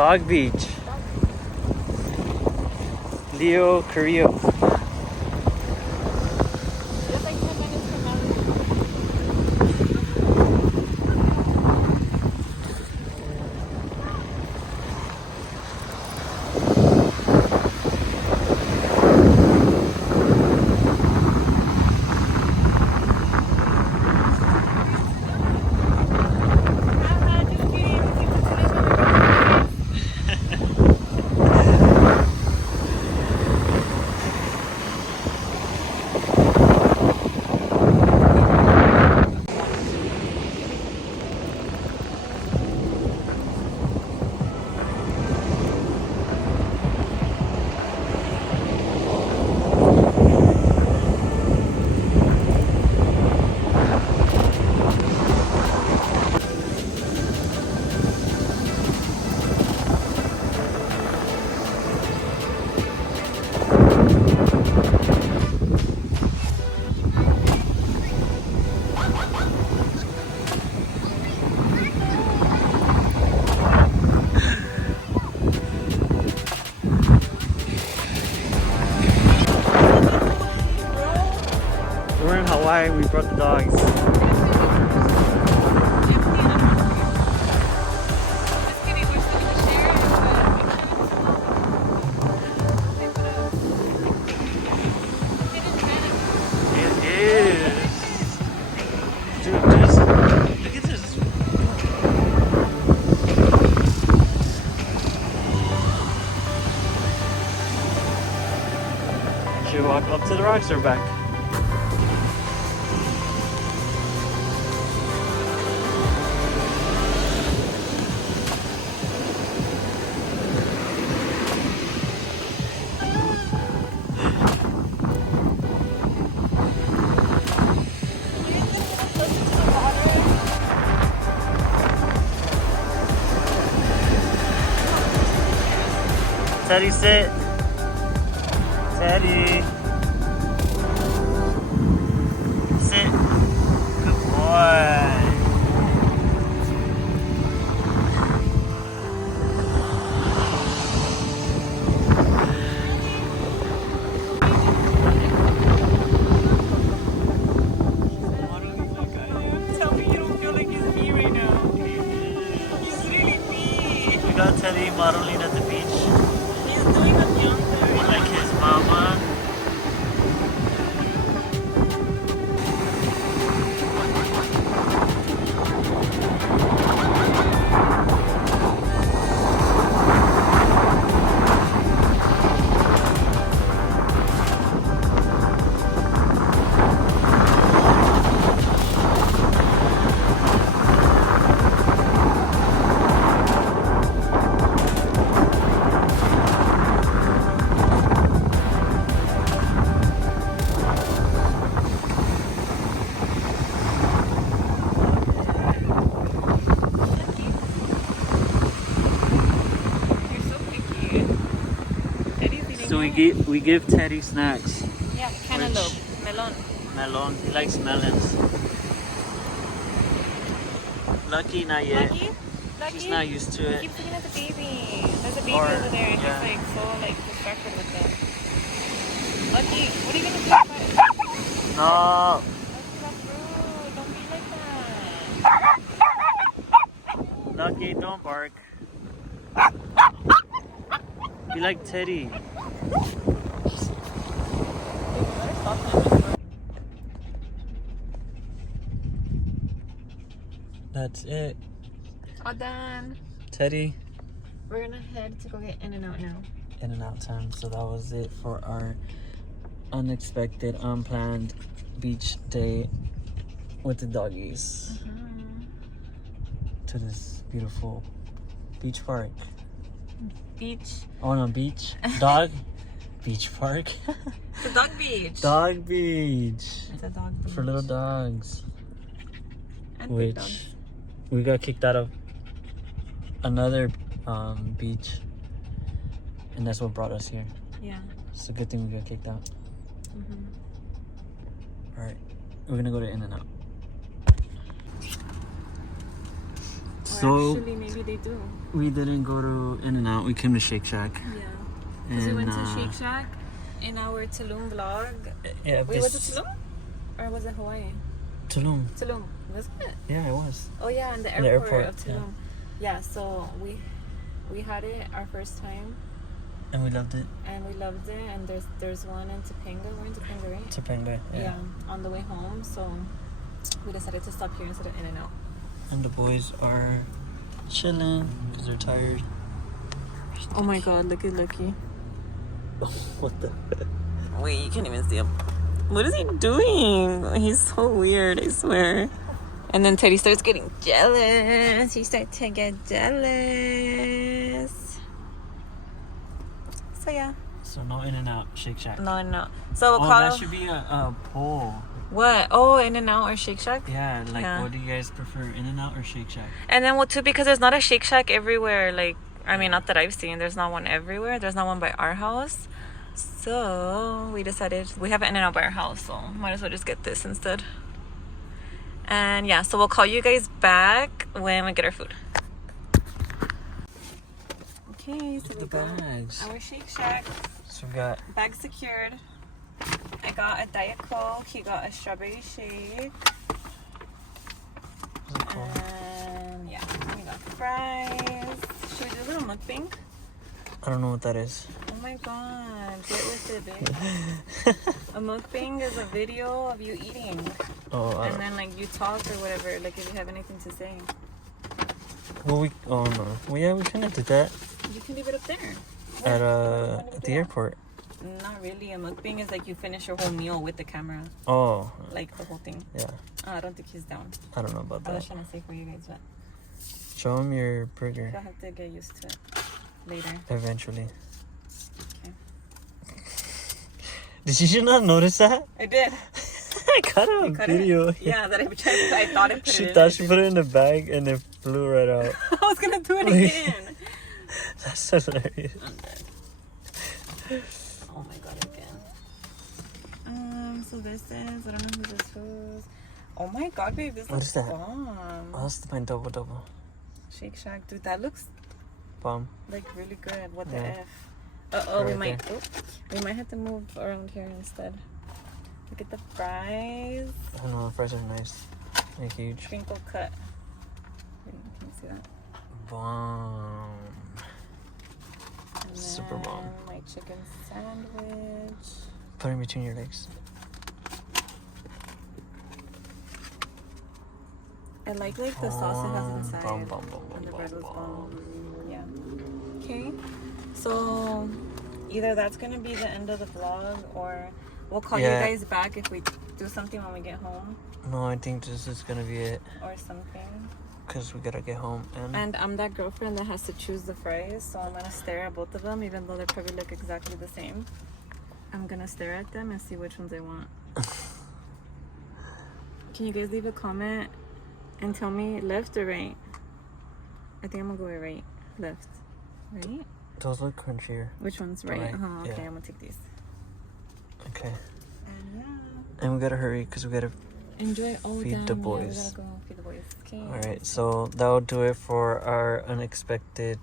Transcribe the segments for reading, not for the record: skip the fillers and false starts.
Dog Beach. Leo Carrillo. Just like 10 minutes from Malibu. We're in Hawaii, we brought the dogs. It is. Dude, just look at this. Should we walk up to the rocks or back? Teddy, sit. Teddy. Sit. Good boy. Tell me you don't feel like he's me right now. He's really me. We got Teddy modeling at the beach. He's doing the Beyonce. Like his mama. You're so picky. Teddy's eating So it. we give Teddy snacks. Yeah, cantaloupe, melon. Melon, he likes melons. Lucky, not yet. Lucky? Lucky? He's not used to it. Keep looking at the baby. There's a baby Or- over there and yeah. he's like so like distracted with them. Lucky, what are you gonna do about it? No. Lucky, that's rude. Don't be like that. Lucky, don't bark. Be like Teddy. That's it. All done. Teddy, We're gonna head to go get In-N-Out now. in and out time. So that was it for our unexpected, unplanned beach day with the doggies to this beautiful beach park. Beach. Oh no, beach. Dog. Beach park. The dog beach. Dog beach. It's a dog beach. For little dogs. And big dogs. Which we got kicked out of another beach. And that's what brought us here. Yeah. It's a good thing we got kicked out. Alright. We're gonna go to In-N-Out. So actually, maybe they do. we didn't go to In-N-Out. We came to Shake Shack. Yeah. Because we went to Shake Shack in our Tulum vlog. Yeah. Wait, was it Tulum? Or was it Hawaii? Tulum. Tulum. Was it? Yeah, it was. Oh yeah, in the airport of Tulum. Yeah, so we had it our first time. And we loved it. And there's one in Topanga. We're in Topanga, right? Topanga, yeah. On the way home. So we decided to stop here instead of In-N-Out. And the boys are chilling because they're tired. Oh my god, look at Lucky. What the? Wait, you can't even see him. What is he doing? He's so weird, I swear. And then Teddy starts getting jealous. He starts to get jealous. So yeah. So no In-N-Out, Shake Shack. No. So we'll call. That should be a poll. What? Oh, In-N-Out or Shake Shack? Yeah, like what do you guys prefer, In-N-Out or Shake Shack? And then too, because there's not a Shake Shack everywhere. Like, I mean, not that I've seen. There's not one everywhere. There's not one by our house. So we decided we have an In-N-Out by our house, so might as well just get this instead. And yeah, so we'll call you guys back when we get our food. Okay, so we got bags. our Shake Shack. So we got Bag secured. I got a Diet Coke. He got a strawberry shake. And yeah, we got fries. Should we do a little mukbang? I don't know what that is. Oh my god, get with it, babe. A mukbang is a video of you eating. Oh, and then like you talk or whatever, like if you have anything to say. Well, no. Well, yeah, we kind of did that. You can leave it up there. At the airport. Not really. A mukbang is like you finish your whole meal with the camera. Oh. Like the whole thing. Yeah. I don't think he's down. I don't know about that. I was trying to say for you guys, but show him your burger. you'll have to get used to it later. Eventually. Okay. Did you not notice that? I did. I got it on video. Yeah, that I thought it put she it in. thought she put it in the bag and it flew right out. I was gonna do it again. That's hilarious. Oh my god, again. So this is, I don't know who this was. Oh my god, babe, this looks bomb. Oh, that's my double. Shake Shack, dude, that looks bomb. like really good. What the Yeah. F? We might have to move around here instead. Look at the fries. I don't know, the fries are nice. They're huge. Crinkle cut. Wait, can you see that? Bomb. And Super bomb. my chicken sandwich. Put it in between your legs. I like the sauce it has inside. Bomb. And the bread was bomb. Yeah. Okay. So either that's gonna be the end of the vlog, or we'll call you guys back if we do something when we get home. No, I think this is gonna be it. Or something. Because we gotta get home. And I'm that girlfriend that has to choose the fries, so I'm gonna stare at both of them, even though they probably look exactly the same. I'm gonna stare at them and see which ones I want. Can you guys leave a comment and tell me left or right? I think I'm gonna go with right. Left. Right? Those look crunchier. Which one's right? Right, Okay, yeah. I'm gonna take these. Okay. And yeah. And we gotta hurry because we gotta Enjoy feed the boys. Yeah, we gotta go feed the boys. Okay. Alright, so that'll do it for our unexpected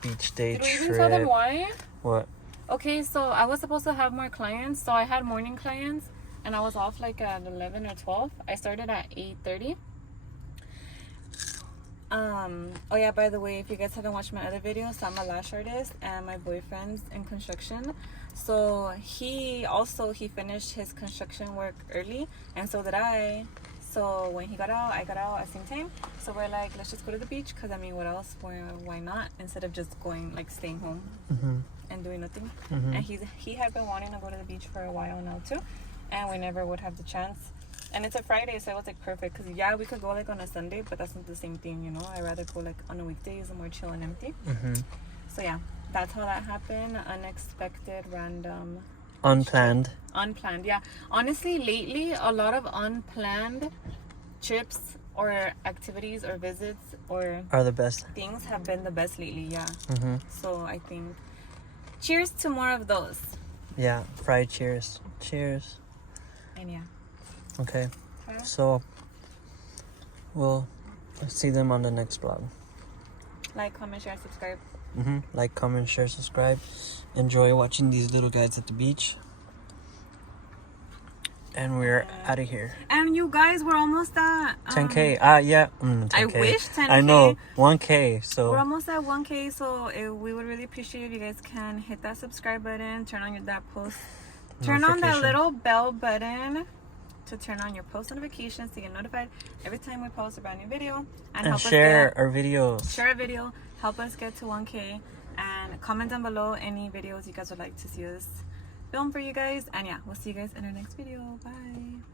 beach day Did we trip. even tell them why? What? Okay, so I was supposed to have more clients. So I had morning clients and I was off like at 11 or 12. I started at 8:30. Oh yeah, by the way, if you guys haven't watched my other videos, so I'm a lash artist and my boyfriend's in construction. So he finished his construction work early, and so did I. So when he got out, I got out at the same time. So we're like, let's just go to the beach, because I mean, what else? Why not? Instead of just going, like, staying home and doing nothing. And he had been wanting to go to the beach for a while now too, and we never would have the chance. And it's a Friday, so it was like perfect, because yeah, we could go like on a Sunday, but that's not the same thing, you know. I'd rather go like on a weekday, it's more chill and empty. So yeah, that's how that happened. Unexpected, random, unplanned, yeah. Honestly, lately a lot of unplanned trips or activities or visits or are the best. Things have been the best lately. Yeah. So I think cheers to more of those. Yeah, fried cheers. And yeah. Okay, so we'll see them on the next vlog. Like, comment, share, subscribe. Like, comment, share, subscribe. Enjoy watching these little guys at the beach. And we're out of here. And you guys, we're almost at 10K. Yeah. 10K. I wish 10K. I know. 1K. So we're almost at 1K. So we would really appreciate if you guys can hit that subscribe button, turn on that post, turn on that little bell button to turn on your post notifications to get notified every time we post a brand new video, and help share us our videos. Share our video. Help us get to 1K, and comment down below any videos you guys would like to see us film for you guys. And yeah, we'll see you guys in our next video. Bye.